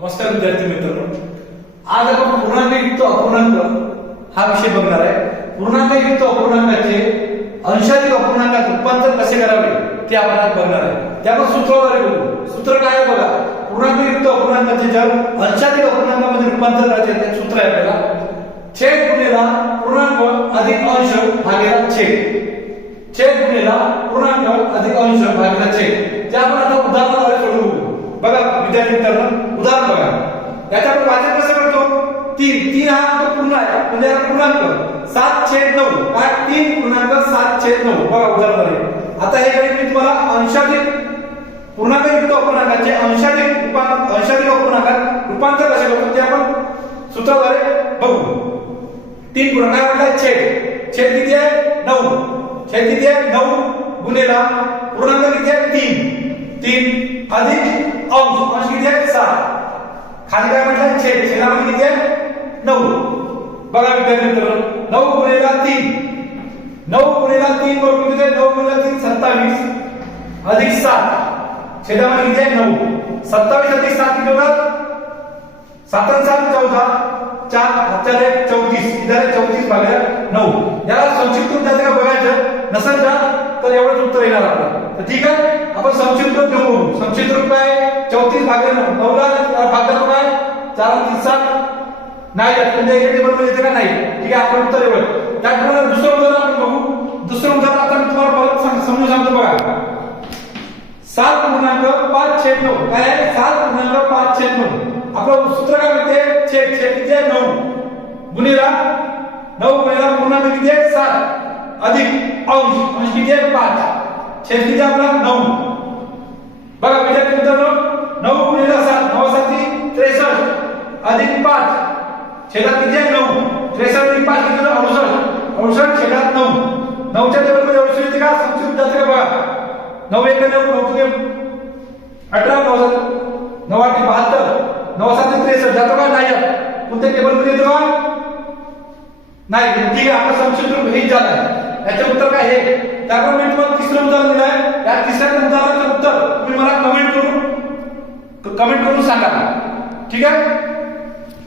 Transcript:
नमस्कार विद्यार्थी मित्रांनो. आज आपण पूर्णांकयुक्त अपूर्णांक हा विषय बघणार आहे. पूर्णांकयुक्त अपूर्णांकाचे अंशाधिक अपूर्णांकात रूपांतर कसे करावे ते आपण आज बघणार आहे. त्यामुळे सूत्राद्वारे बघू. सूत्र काय आहे बघा? पूर्णांकयुक्त अपूर्णांकाचे जर अंशाधिक अपूर्णांकामध्ये रूपांतर करायचे ते सूत्र आहे आपल्याला छेद गुणेला पूर्णांक अधिक अंश भागेला छेद. छेद गुणेला पूर्णांक अधिक अंश भागेला छेद. ते आपण आता उदाहरणाद्वारे सोडवू. बघा विद्यार्थी मित्रांनो याच्यावर वाचन कसं करतो? तीन. तीन हा अंक पूर्ण आहे म्हणजे पूर्णांक. सात छेद नऊ. काय? तीन पूर्णांक सात छेद नऊ. बघा उदाहरण आता हे गणित मी तुम्हाला अंशाधिक पूर्णांक युक्त अपूर्णांकाचे अंशाधिक रूपांतर अंशाधिक अपूर्णांकात रूपांतर कसे करतो ते आपण सूत्राद्वारे बघू. तीन पूर्णांक काय छेद. छेद किती आहे? नऊ. छेद किती आहे? नऊ गुन्हेला पूर्णांक किती आहे? तीन. तीन अधिक अंश. अंश किती आहे? सात. खाली काय म्हटलं? छेद. छेदामध्ये किती आहे? नऊ. बघा विद्यार्थी मित्रांनो नऊ गुणेला तीन. नऊ गुणेला तीन बरोबर किती आहे? नऊ गुणेला तीन सत्तावीस. अधिक सात. छेदामध्ये किती आहे? नऊ. सत्तावीस अधिक सात किती होतात सात सात चौदा. चार हातच्या चौतीस. इथे चौतीस भागायला नऊ. याला संक्षिप्त रूप जाते का बघायचं? नसेल का? तर एवढंच उत्तर येणार आपलं तर ठीक आहे? आपण संक्षिप्त रूप संक्षिप्त रूप काय? चौतीस भागायला नऊ. नऊला भागायला चार दिवसात नाही येत. म्हणजे येते का नाही? ठीक आहे आपण उत्तर एवढं त्याचप्रमाणे दुसरं उदाहरण आपण बघू. दुसरं उदाहरण आता मी तुम्हाला परत समजून सांगतो बघा. सात पूर्णांक पाच छेद नऊ. काय आहे? सात पूर्णांक पाच छेद नऊ. आपलं सूत्र काय म्हणते? छेद छेद किती आहे? नऊ. गुणिला नऊ गुणिला पूर्णांक किती आहे? सात. अधिक अंश अंश किती आहे? पाच. छेद किती आपला? नऊ. बघा विद्यार्थी मित्रांनो अधिक पाच. छेदात किती आहे? नऊ. त्रेसष्ट अधिक पाच किती? अडुसष्ट. अडुसष्ट छेदात नऊ. नऊच्या टेबलमध्ये अडुसष्ट येते का? संक्षिप्त जाते बघा? नऊ एक नऊ नऊ ते अठरा नऊ सात नऊ आठ बहात्तर. नऊ सात त्रेसष्ट. जातो का? नाही जात. कोणत्या टेबलमध्ये येतो का नाही. ठीक आहे. आपलं संक्षिप्त रूप हेच झालं. आहे याचे उत्तर काय हे त्यामुळे मी तुम्हाला तिसरं उदाहरण दिलं आहे. या तिसऱ्या उदाहरणाचं उत्तर तुम्ही मला कमेंट करून कमेंट करून सांगा. ठीक आहे?